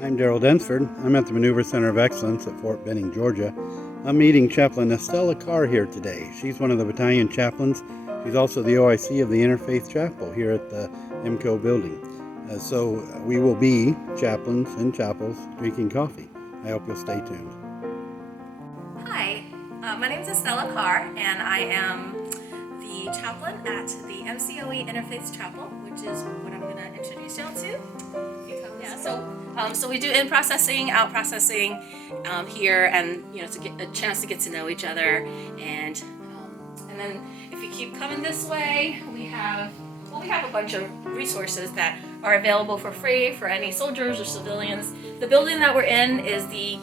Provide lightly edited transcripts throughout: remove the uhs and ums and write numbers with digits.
I'm Daryl Densford. I'm at the Maneuver Center of Excellence at Fort Benning, Georgia. I'm meeting Chaplain Estella Karr here today. She's one of the battalion chaplains. She's also the OIC of the Interfaith Chapel here at the MCO building. So we will be chaplains and chapels drinking coffee. I hope you'll stay tuned. Hi, my name is Estella Karr, and I am the chaplain at the S1-E4 Interfaith Chapel, which is what I'm going to introduce y'all to. So we do in processing, out processing here, and to get a chance to get to know each other, and then if you keep coming this way, we have a bunch of resources that are available for free for any soldiers or civilians. The building that we're in is the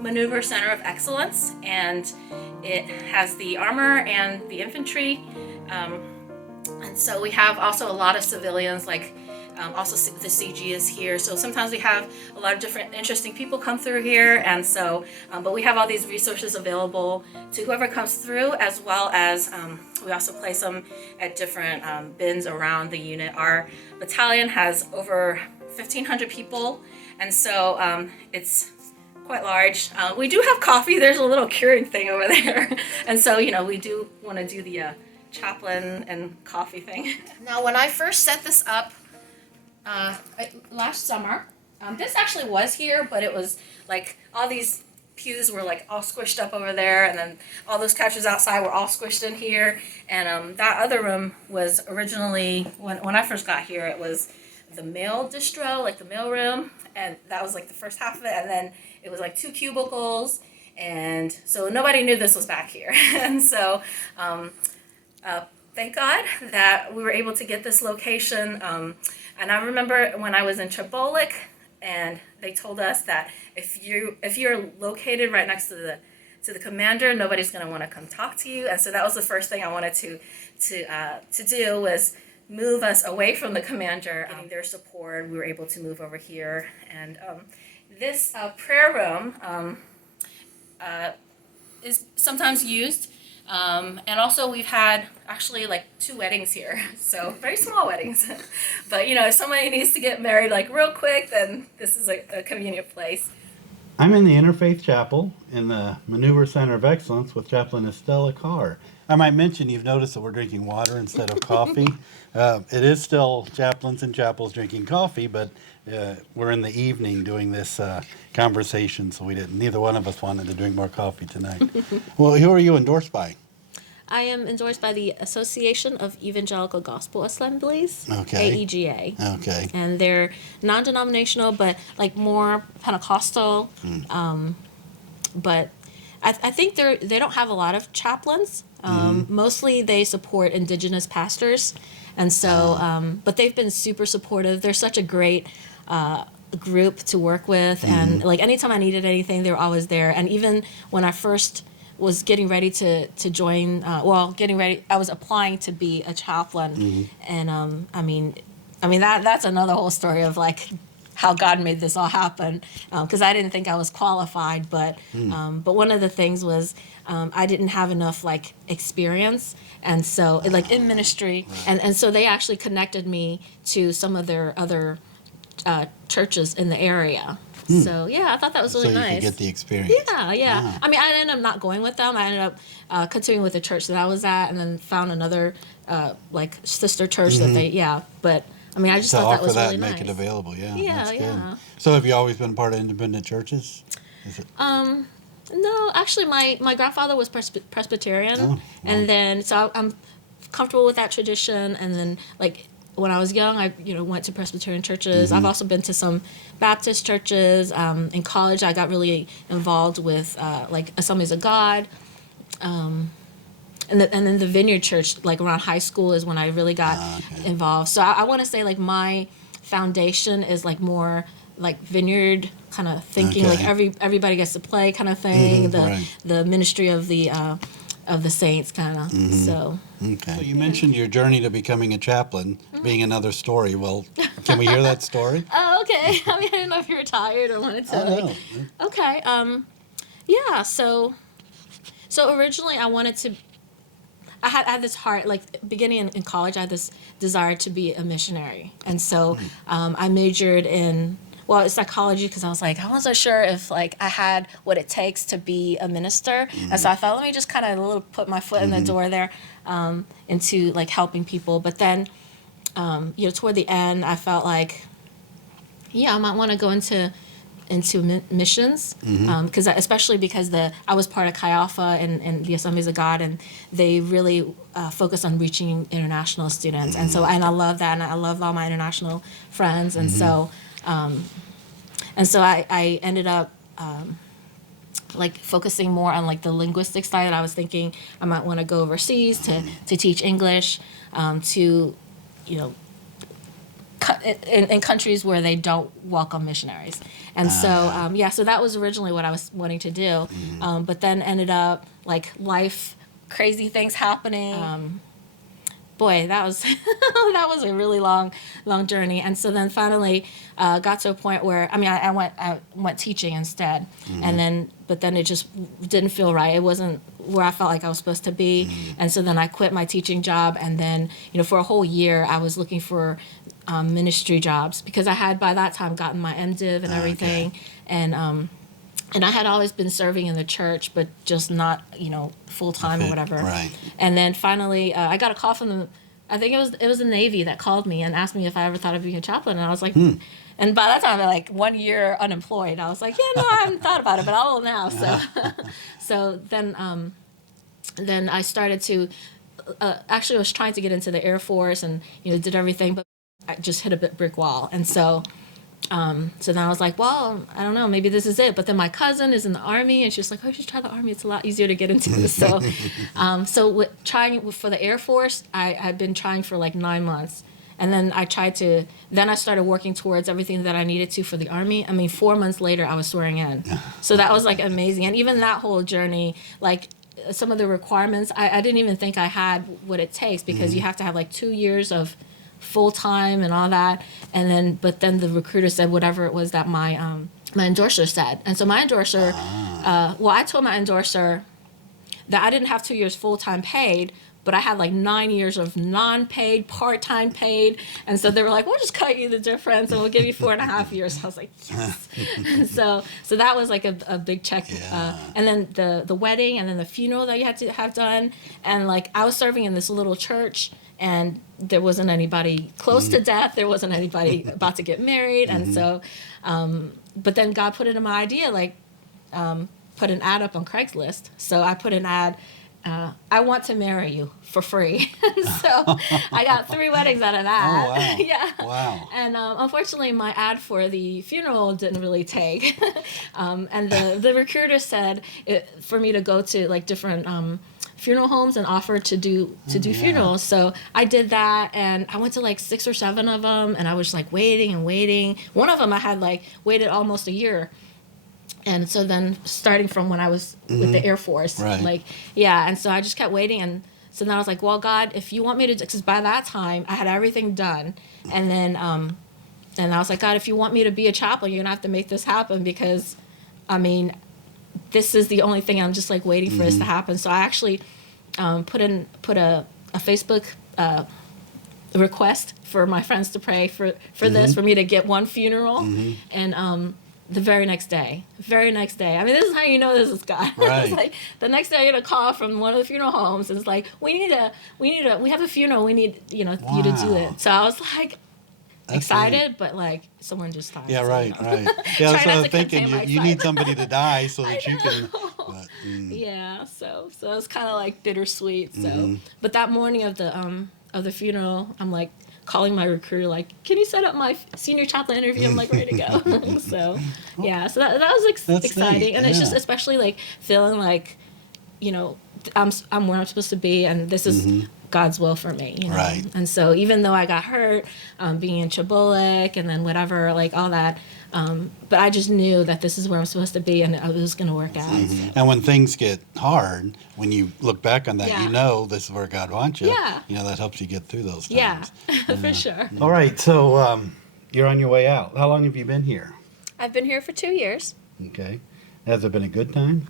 Maneuver Center of Excellence, and it has the armor and the infantry, and so we have also a lot of civilians, like also the CG is here, so sometimes we have a lot of different interesting people come through here, and so but we have all these resources available to whoever comes through, as well as we also place them at different bins around the unit. Our battalion has over 1,500 people, and so it's quite large. We do have coffee. There's a little Keurig thing over there, and so we do want to do the chaplain and coffee thing. Now, when I first set this up last summer, this actually was here, but it was like all these pews were like all squished up over there, and then all those couches outside were all squished in here, and that other room was originally, when I first got here, it was the mail distro, like the mail room, and that was like the first half of it, and then it was like 2 cubicles, and so nobody knew this was back here. And so thank God that we were able to get this location. And I remember when I was in Tribolic, and they told us that if you're located right next to the commander, nobody's going to want to come talk to you. And so that was the first thing I wanted to do, was move us away from the commander. Getting their support, we were able to move over here. And this prayer room is sometimes used. And also we've had actually like 2 weddings here, so very small weddings. But if somebody needs to get married like real quick, then this is a convenient place. I'm in the Interfaith Chapel in the Maneuver Center of Excellence with Chaplain Estella Karr. I might mention you've noticed that we're drinking water instead of coffee. It is still chaplains and chapels drinking coffee, but we're in the evening doing this conversation, so neither one of us wanted to drink more coffee tonight. Well, who are you endorsed by? I am endorsed by the Association of Evangelical Gospel Assemblies, Okay. AEGA. Okay. And they're non-denominational, but like more Pentecostal. But I think they don't have a lot of chaplains. Mostly they support indigenous pastors. And so, but they've been super supportive. They're such a great group to work with. And like anytime I needed anything, they were always there. And even when I first was getting ready to join, I was applying to be a chaplain. And I mean that's another whole story of like how God made this all happen, because I didn't think I was qualified, but one of the things was I didn't have enough like experience, and so like in ministry, and so they actually connected me to some of their other churches in the area. So yeah, I thought that was really nice. So you could get the experience. Yeah. I mean, I ended up not going with them. I ended up continuing with the church that I was at, and then found another like sister church that but I mean, I just thought that was really nice. Make it available, yeah. Yeah, That's good. yeah. So have you always been part of independent churches? Is it? No, actually, my grandfather was Presbyterian, Oh, wow. and then so I'm comfortable with that tradition. And then like when I was young, I went to Presbyterian churches. I've also been to some Baptist churches. In college, I got really involved with like Assemblies of God. And then the Vineyard Church, like around high school, is when I really got involved. So I want to say like my foundation is like more like Vineyard kind of thinking, like everybody gets to play kind of thing. The ministry of the saints kind of. So. Okay. So you mentioned your journey to becoming a chaplain being another story. Well, can we hear that story? Oh, okay. I mean, I didn't know if you were tired or wanted to. No. Okay. Yeah. So originally I wanted to. I had this heart, like beginning in college, I had this desire to be a missionary. And so I majored in well, psychology, because I was like, I wasn't sure if like I had what it takes to be a minister, and so I thought, let me just kind of put my foot in the door there, into like helping people. But then, toward the end, I felt like, yeah, I might want to go into missions, because especially because I was part of Chi Alpha and the Assemblies of God, and they really focus on reaching international students, and I love that, and I love all my international friends, and so I ended up like focusing more on like the linguistic side. I was thinking I might want to go overseas to teach English, to in countries where they don't welcome missionaries. And so that was originally what I was wanting to do. But then ended up like life, crazy things happening. Boy, that was that was a really long journey. And so then finally got to a point where I went teaching instead, but then it just didn't feel right. It wasn't where I felt like I was supposed to be, and so then I quit my teaching job. And then for a whole year I was looking for ministry jobs, because I had by that time gotten my MDiv and everything, and I had always been serving in the church, but just not, full time or whatever. Right. And then finally, I got a call from I think it was the Navy that called me and asked me if I ever thought of being a chaplain. And I was like, and by that time, I'm like 1 year unemployed. I was like, yeah, no, I haven't thought about it, but I will now. So, so then I started to, actually I was trying to get into the Air Force and, did everything, but I just hit a brick wall. And so then I was like, well, I don't know, maybe this is it. But then my cousin is in the Army, and she was like, oh, you should try the Army. It's a lot easier to get into. So trying for the Air Force, I had been trying for like 9 months. And then I started working towards everything that I needed to for the Army. 4 months later, I was swearing in. So that was like amazing. And even that whole journey, like some of the requirements, I didn't even think I had what it takes, because you have to have like 2 years of full time and all that, but then the recruiter said whatever it was that my endorser said, and so my endorser, I told my endorser that I didn't have 2 years full time paid, but I had like 9 years of non-paid, part-time paid, and so they were like, we'll just cut you the difference and we'll give you 4.5 years. I was like, yes. And so that was like a big check. And then the wedding, and then the funeral that you had to have done, and like I was serving in this little church, and there wasn't anybody close to death. There wasn't anybody about to get married. And so, but then God put it in my idea, like put an ad up on Craigslist. So I put an ad, I want to marry you for free. So I got 3 weddings out of that. Oh, wow. Yeah. Wow. And unfortunately, my ad for the funeral didn't really take. And the recruiter said for me to go to like different funeral homes and offer to do funerals. So I did that, and I went to like 6 or 7 of them, and I was like waiting and waiting. One of them I had like waited almost a year. And so then starting from when I was with the Air Force, and so I just kept waiting. And so then I was like, well, God, if you want me to, because by that time I had everything done. And then, and I was like, God, if you want me to be a chaplain, you're gonna have to make this happen, because this is the only thing I'm just like waiting for this to happen. So I actually put a Facebook request for my friends to pray for this, for me to get one funeral. And the very next day, this is how you know this is God. Right. It's like the next day I get a call from one of the funeral homes, and it's like, we have a funeral, we need you to do it. So I was like, that's excited, neat. But like someone just died. Yeah, so, right. Yeah, that's what I was thinking. You need somebody to die so that you can. But, Yeah, so it's kind of like bittersweet. So, but that morning of the funeral, I'm like calling my recruiter, like, can you set up my senior chaplain interview? I'm like ready to go. So yeah, so that was exciting, neat. And it's just especially like feeling like, I'm where I'm supposed to be, and this is God's will for me, Right. And so even though I got hurt, being in Chabulik and then whatever, like all that, but I just knew that this is where I'm supposed to be, and it was going to work out. So. And when things get hard, when you look back on that, Yeah. This is where God wants you. Yeah. That helps you get through those times. Yeah, for sure. All right, so you're on your way out. How long have you been here? I've been here for 2 years. Okay. Has it been a good time?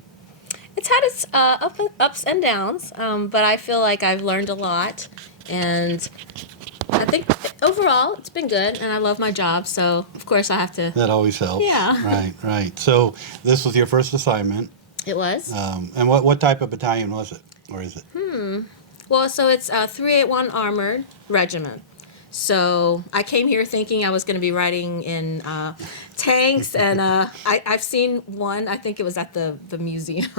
It's had its ups and downs, but I feel like I've learned a lot, and I think overall it's been good, and I love my job. So of course I have to. That always helps. Yeah. Right, right. So this was your first assignment. It was. And what type of battalion was it? Or is it? Well, so it's a 381 Armored Regiment. So I came here thinking I was going to be riding in tanks, and I've seen one. I think it was at the museum.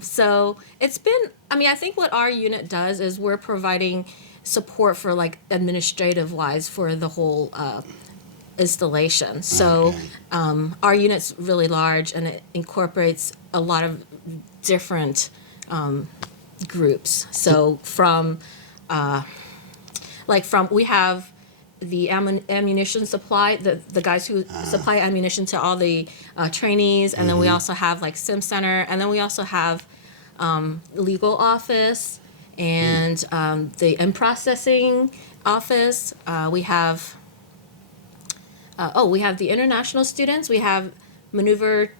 So it's been. I mean, I think what our unit does is we're providing support for like administrative wise for the whole installation. So Okay. our unit's really large, and it incorporates a lot of different groups. So from we have the ammunition supply, the guys who supply ammunition to all the trainees, and then we also have like sim center, and then we also have legal office and the in-processing office. We have the international students. We have maneuver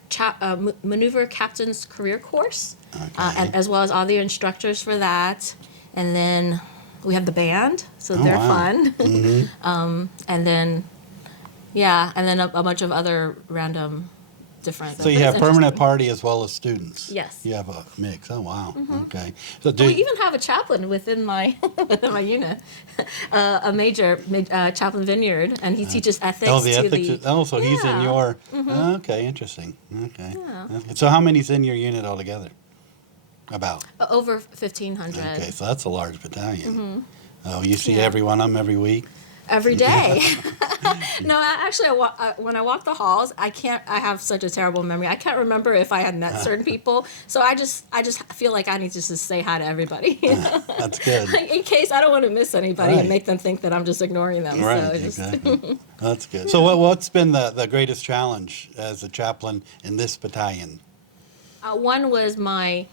captain's career course, and as well as all the instructors for that. And then we have the band, so they're wow. fun. Mm-hmm. And then a bunch of other random different. So you but have it's permanent interesting. party as well as students. Yes. You have a mix. Oh wow. Mm-hmm. Okay. So We even have a chaplain within my unit, a major chaplain Vineyard, and he teaches ethics. the ethics. So he's in Yeah. your. Mm-hmm. Okay, interesting. Okay. Yeah. Okay. So how many's in your unit altogether? About. Over 1,500 Okay, so that's a large battalion. Mm-hmm. Oh, you see Yeah. every one of them every week? every day. No, when I walk the halls, I have such a terrible memory. I can't remember if I had met certain people. So I just feel like I need to just say hi to everybody. That's good. In case I don't want to miss anybody Right. and make them think that I'm just ignoring them. Right, So just, exactly. That's good. So what's been the greatest challenge as a chaplain in this battalion? one was my,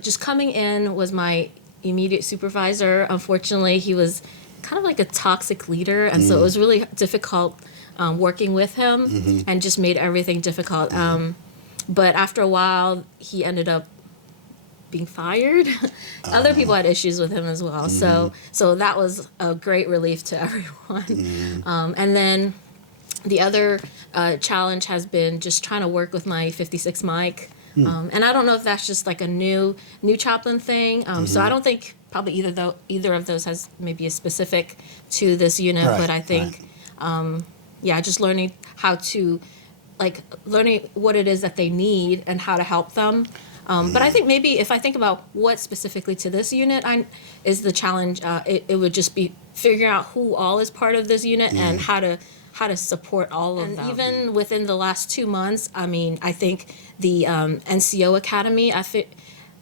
just coming in was my immediate supervisor. Unfortunately, he was kind of like a toxic leader, and so it was really difficult working with him, and just made everything difficult. But after a while, he ended up being fired. Other people had issues with him as well, so that was a great relief to everyone. And then the other challenge has been just trying to work with my 56 mic. And I don't know if that's just like a new chaplain thing. So I don't think probably either of those has maybe a specific to this unit, Right, but I think, just learning how to, learning what it is that they need and how to help them. But I think maybe if I think about what specifically to this unit is the challenge, it would just be figuring out who all is part of this unit and how to support all of them. And even within the last 2 months, I mean, I think the NCO Academy,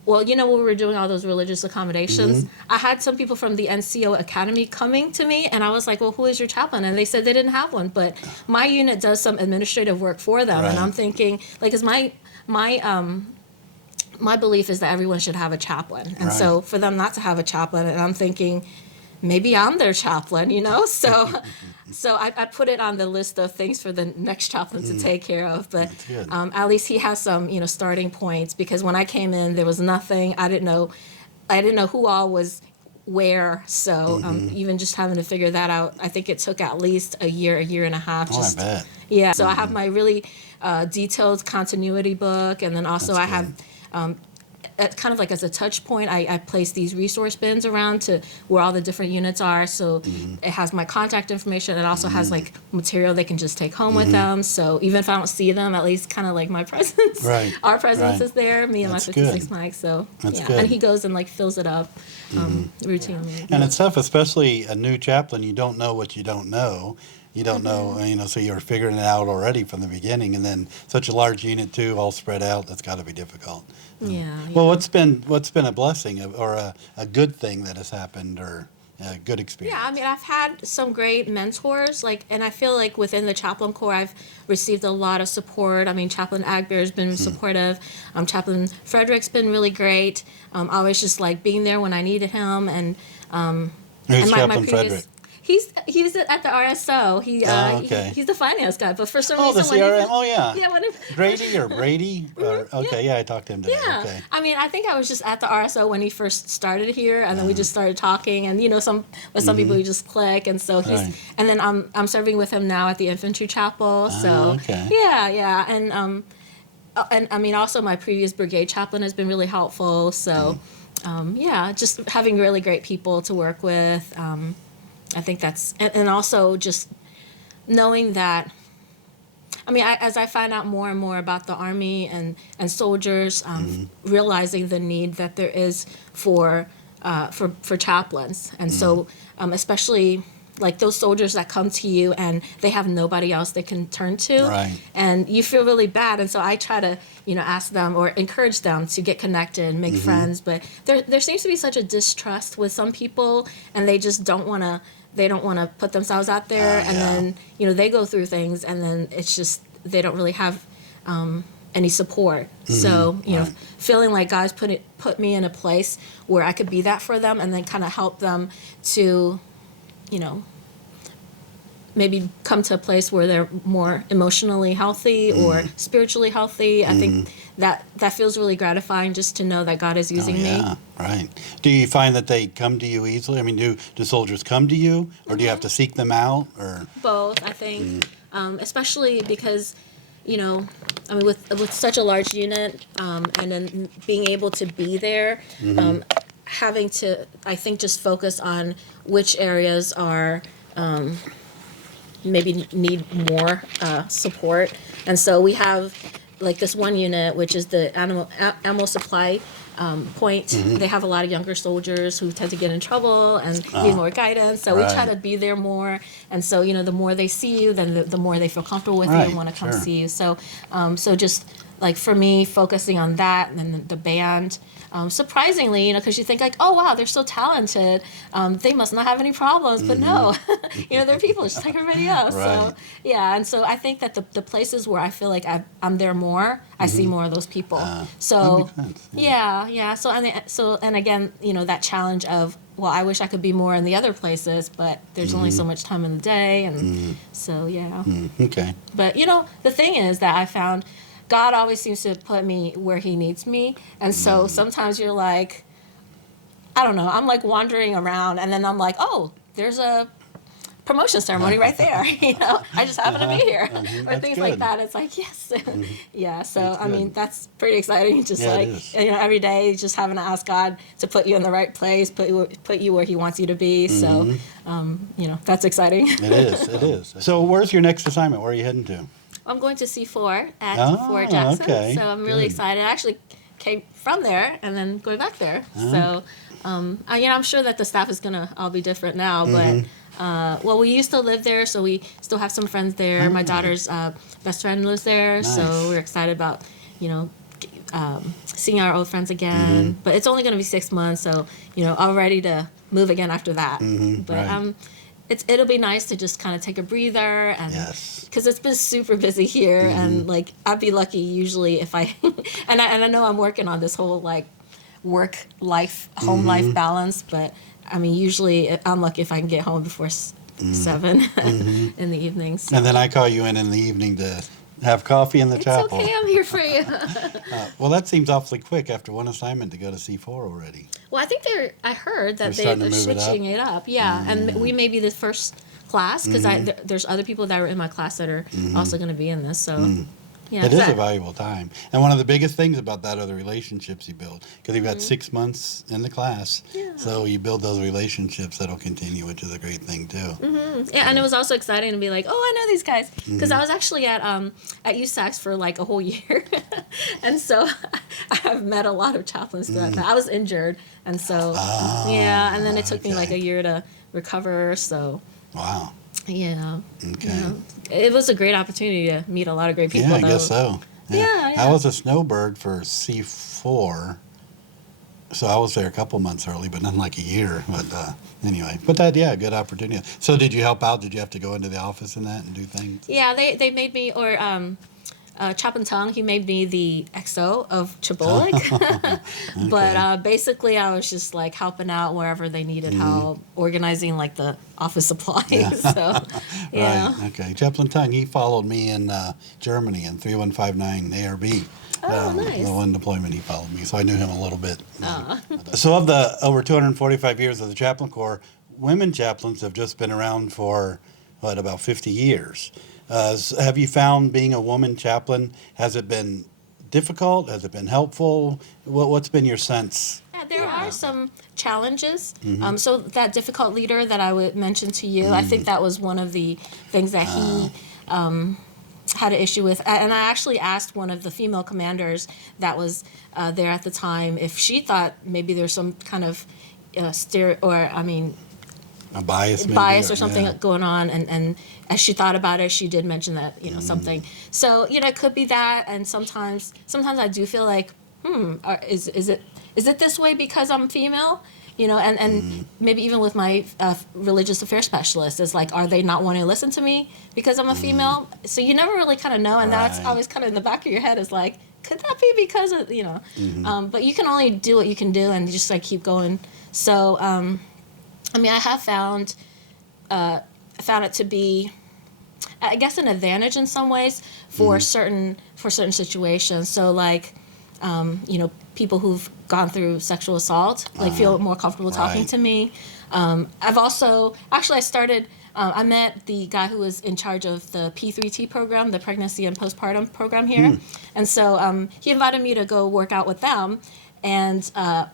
when we were doing all those religious accommodations, I had some people from the NCO Academy coming to me, and I was like, well, who is your chaplain? And they said they didn't have one, but my unit does some administrative work for them. Right. And I'm thinking, because my belief is that everyone should have a chaplain. And so for them not to have a chaplain, and I'm thinking, maybe I'm their chaplain, So I put it on the list of things for the next chaplain to take care of. But at least he has some, starting points, because when I came in, there was nothing. I didn't know who all was where. So even just having to figure that out, I think it took at least a year and a half. I bet. Yeah. So I have my really detailed continuity book, and then also I have kind of like as a touch point, I place these resource bins around to where all the different units are. So it has my contact information. It also has like material they can just take home with them. So even if I don't see them, at least kind of like my presence, Right. our presence Right. is there, me and That's my 56 good. mic. So That's yeah, good. and he goes and like fills it up routinely. And it's tough, especially a new chaplain. You don't know what you don't know. You don't know, so you're figuring it out already from the beginning, and then such a large unit too, all spread out. That's got to be difficult. Yeah. Well, what's been a blessing or a good thing that has happened, or a good experience? Yeah, I mean, I've had some great mentors, and I feel like within the Chaplain Corps, I've received a lot of support. I mean, Chaplain Agbear's been supportive. Chaplain Frederick's been really great. Always just like being there when I needed him, and Who's my Chaplain previous. Frederick? He's at the RSO. Okay. He's the finance guy, but for some Oh, the reason CRM. Oh, yeah. yeah, when Grady or Brady? Or, okay, yeah, I talked to him today. yeah. Okay. I mean, I think I was just at the RSO when he first started here, and then we just started talking, and some people you just click, and so he's Right. and then I'm serving with him now at the Infantry Chapel. So okay. yeah, and I mean also my previous brigade chaplain has been really helpful. So yeah, just having really great people to work with. I think that's and also just knowing that. I mean, as I find out more and more about the Army and soldiers, realizing the need that there is for chaplains, and so especially like those soldiers that come to you and they have nobody else they can turn to, Right. and you feel really bad, and so I try to ask them or encourage them to get connected and make friends, but there seems to be such a distrust with some people, and they just don't want to. They don't want to put themselves out there, and then they go through things, and then it's just they don't really have any support. So feeling like God's put me in a place where I could be that for them, and then kind of help them to, maybe come to a place where they're more emotionally healthy or spiritually healthy. I think that feels really gratifying, just to know that God is using me. Yeah, right. Do you find that they come to you easily? I mean, do soldiers come to you, or do you have to seek them out, or? Both, I think, especially because, I mean, with such a large unit, and then being able to be there, having to, I think, just focus on which areas are maybe need more support. And so we have like this one unit, which is the ammo supply point. They have a lot of younger soldiers who tend to get in trouble and need more guidance. So we try Right. to be there more. And so, the more they see you, then the more they feel comfortable with you Right, and want to come sure. see you. So, so just like for me, focusing on that, and then the band. Surprisingly, because you think like, oh wow, they're so talented, they must not have any problems, but no, they're people just like everybody else. Right. So yeah, and so I think that the places where I feel like I'm there more, I see more of those people. So that makes sense, yeah. So and again, that challenge of, well, I wish I could be more in the other places, but there's only so much time in the day, and so yeah. Okay. But the thing is that I found God always seems to put me where he needs me. And so sometimes you're like, I don't know, I'm like wandering around, and then I'm like, oh, there's a promotion ceremony right there. I just happen to be here. Or That's things good. like that. It's like, yes. Yeah. So, That's I mean, good. that's pretty exciting. Just Yeah, it like, is. every day just having to ask God to put you in the right place, put you where he wants you to be. So, that's exciting. It is. It is. So, where's your next assignment? Where are you heading to? I'm going to C4 at Oh, Fort Jackson, okay. so I'm really Good. excited. I actually came from there and then going back there. So, I'm sure that the staff is gonna all be different now, but well, we used to live there, so we still have some friends there. My daughter's best friend lives there, Nice. so we're excited about seeing our old friends again. But it's only gonna be 6 months, so all ready to move again after that. But right. It'll be nice to just kind of take a breather, and Yes. because it's been super busy here, and like I'd be lucky usually if I and I know I'm working on this whole like work life home life balance, but I mean usually I'm lucky if I can get home before 7 in the evening. So. And then I call you in the evening to have coffee in the It's chapel. okay, I'm here for you. Well, that seems awfully quick after one assignment to go to C4 already. Well, I think I heard that They're starting to they're move it up? switching it up. Yeah, and we may be the first class because there's other people that are in my class that are also going to be in this. So yeah, It is so- a valuable time. And one of the biggest things about that are the relationships you build. Because you've got 6 months in the class. Yeah. So you build those relationships that'll continue, which is a great thing, too. Yeah, and it was also exciting to be like, oh, I know these guys, because I was actually at USACS for like a whole year, and so I have met a lot of chaplains throughout that. I was injured, and so yeah, and then it took me like okay. a year to recover. So Wow. yeah, Okay. it was a great opportunity to meet a lot of great people. Yeah, I though. guess so. Yeah. I was a snowbird for C4. So I was there a couple months early, but not like a year. But anyway, but good opportunity. So did you help out? Did you have to go into the office and that and do things? Yeah, they made me, or Chaplain Tong, he made me the XO of Chibolic. But basically, I was just like helping out wherever they needed help, organizing like the office supplies. So, yeah. Right. Okay. Chaplain Tong, he followed me in Germany in 3159 ARB. Oh, nice. The one deployment he followed me, so I knew him a little bit. So of the over 245 years of the Chaplain Corps, women chaplains have just been around for, what, about 50 years. Have you found being a woman chaplain, has it been difficult? Has it been helpful? What's been your sense? Yeah, there are some challenges. So that difficult leader that I would mention to you, I think that was one of the things that he had an issue with. And I actually asked one of the female commanders that was there at the time if she thought maybe there's some kind of A bias, maybe, bias or something going on, and as she thought about it, she did mention that something. So it could be that, and sometimes I do feel like, is it this way because I'm female? And maybe even with my religious affairs specialist, it's like, are they not wanting to listen to me because I'm a female? So you never really kind of know, and that's always kind of in the back of your head is like, could that be because of but you can only do what you can do and just like keep going. So I have found it to be, I guess, an advantage in some ways for certain situations. So like people who've gone through sexual assault feel more comfortable talking to me. I've also I started. I met the guy who was in charge of the P3T program, the pregnancy and postpartum program here, and so he invited me to go work out with them. And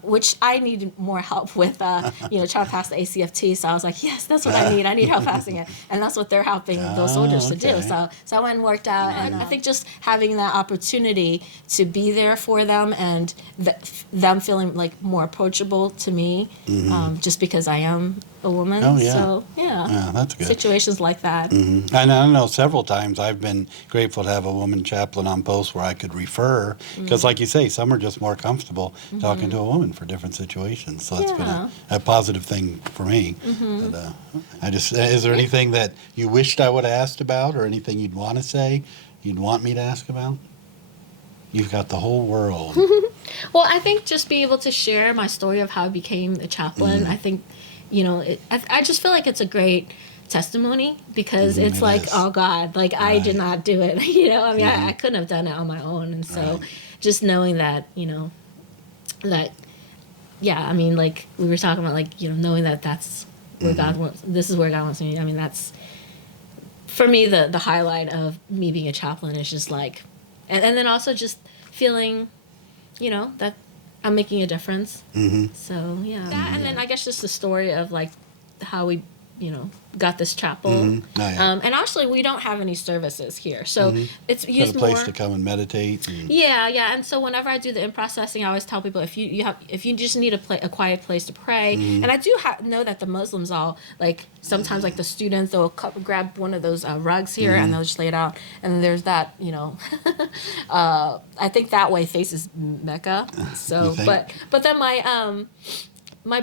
which I needed more help with, trying to pass the ACFT. So I was like, yes, that's what I need. I need help passing it, and that's what they're helping those soldiers to do. So I went and worked out, and I think just having that opportunity to be there for them and them feeling like more approachable to me, just because I am a woman. Oh, yeah. So yeah, that's good. Situations like that. And I know several times I've been grateful to have a woman chaplain on post where I could refer, because like you say, some are just more comfortable talking to a woman for different situations. So it's been a positive thing for me. But, is there anything that you wished I would have asked about, or anything you'd want to say, you'd want me to ask about? You've got the whole world. Well, I think just being able to share my story of how I became a chaplain, I think, I just feel like it's a great testimony, because it's like, oh God, like I did not do it. I couldn't have done it on my own. And so just knowing that, like we were talking about, like, knowing that that's where God wants, this is where God wants me. I mean, that's, for me, the highlight of me being a chaplain is just like, and then also just feeling, that I'm making a difference. So, yeah. That, and then I guess just the story of, like, how we, got this chapel. And actually, we don't have any services here. So it's used more. A place to come and meditate. Yeah. And so whenever I do the in-processing, I always tell people, if you just need a quiet place to pray. And I do know that the Muslims all, like, sometimes, like, the students, they'll grab one of those rugs here and they'll just lay it out. And then there's that, I think that way faces Mecca. So, but then my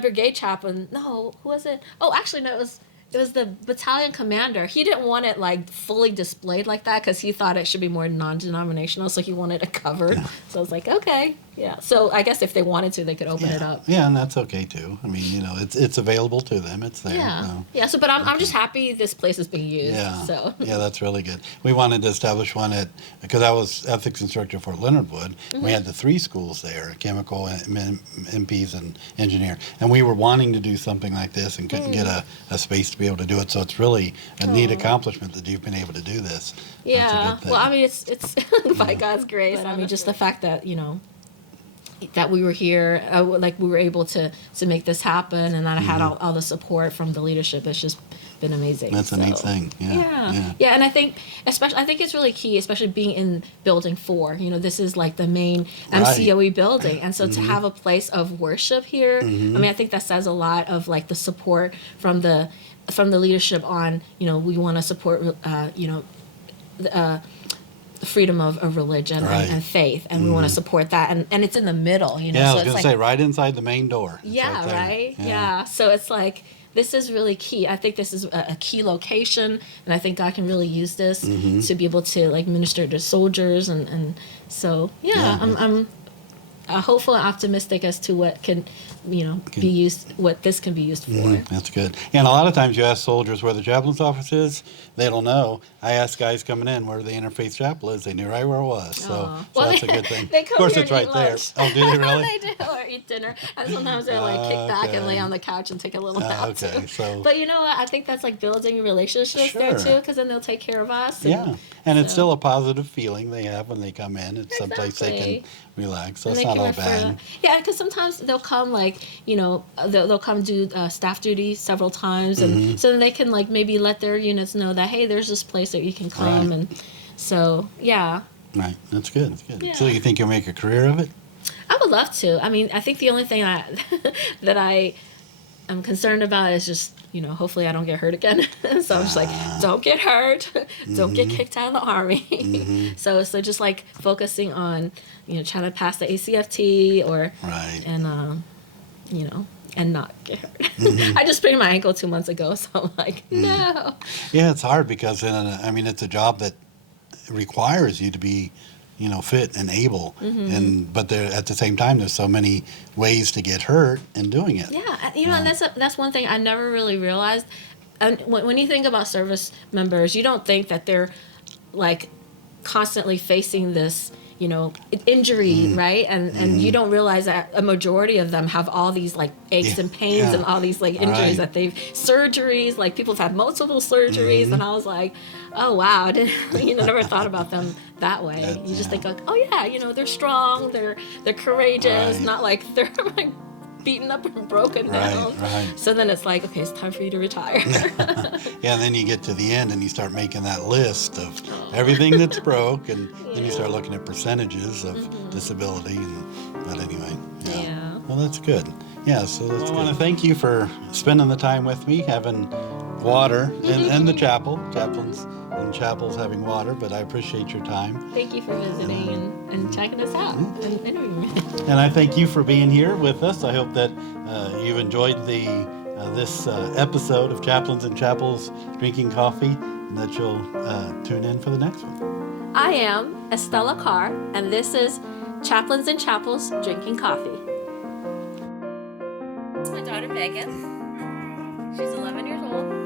brigade chaplain, no, who was it? Oh, actually, no, it was the battalion commander. He didn't want it, like, fully displayed like that because he thought it should be more non-denominational, so he wanted it covered. So I was like, okay, yeah. So I guess if they wanted to, they could open it up. Yeah, and that's okay too. I mean, it's available to them. It's there. Yeah. So, but I'm just happy this place is being used. Yeah. So. Yeah, that's really good. We wanted to establish one because I was ethics instructor for Leonard Wood. We had the 3 schools there: chemical, MPs, and engineer. And we were wanting to do something like this and couldn't get a space to be able to do it. So it's really a neat accomplishment that you've been able to do this. Yeah. Well, I mean, it's by God's grace. But, I mean, just the fact that that we were here, like, we were able to make this happen, and that I had all the support from the leadership. It's just been amazing. That's a neat thing. Yeah. And I think it's really key, especially being in building 4. This is like the main MCOE building, and so to have a place of worship here, I mean, I think that says a lot of, like, the support from the leadership on, we want to support the freedom of religion and faith, and we want to support that, and it's in the middle, Yeah, so I was going to say, right inside the main door. It's yeah, right. Yeah. So it's like, this is really key. I think this is a key location, and I think God can really use this to be able to like minister to soldiers, and so Yeah, I'm hopeful and optimistic as to what can be used, what this can be used for. That's good. And a lot of times you ask soldiers where the chaplain's office is, they don't know. I ask guys coming in where the Interfaith Chapel is, they knew right where it was. So Well, that's a good thing. They Of come course, here it's and right eat there. lunch. Oh, do they really? They do, or eat dinner, and sometimes they like kick back and lay on the couch and take a little nap okay, too. so- But you know what? I think that's like building relationships there Sure. too, because then they'll take care of us. Yeah, and it's so- still a positive feeling they have when they come in. It's someplace they Exactly. can relax, so And it's they not can all refer- bad. Yeah, because sometimes they'll come like they'll come do staff duty several times, and so then they can like maybe let their units know that hey, there's this place that you can come, Right. and so yeah. Right, that's good. That's good. Yeah. So you think you'll make a career of it? I would love to. I mean, I think the only thing that I am concerned about is just, hopefully I don't get hurt again. So I'm just like, don't get hurt, don't get kicked out of the army. So just like focusing on, trying to pass the ACFT Right. and not get hurt. I just sprained my ankle 2 months ago, so I'm like, no. Yeah, it's hard because it's a job that requires you to be, fit and able, but there at the same time there's so many ways to get hurt in doing it. Yeah, and that's one thing I never really realized. And when you think about service members, you don't think that they're like constantly facing this, injury, right? And you don't realize that a majority of them have all these like aches and pains and all these like injuries Right. that surgeries, like people have had multiple surgeries, and I was like, oh wow, I didn't, never thought about them that way. You just think like, oh yeah, they're strong, they're courageous, Right. not like they're like beaten up and broken down. Right. So then it's like, okay, it's time for you to retire. Yeah, and then you get to the end and you start making that list of everything that's broke, and then you start looking at percentages of disability. But anyway, Yeah. Well, that's good. Yeah, so that's good. I want to thank you for spending the time with me, having water in the chapel, chaplains and chapels having water, but I appreciate your time. Thank you for visiting and checking us out and interviewing me. And I thank you for being here with us. I hope that you've enjoyed this episode of Chaplains and Chapels Drinking Coffee, and that you'll tune in for the next one. I am Estella Karr, and this is Chaplains and Chapels Drinking Coffee. It's my daughter Megan. She's 11 years old.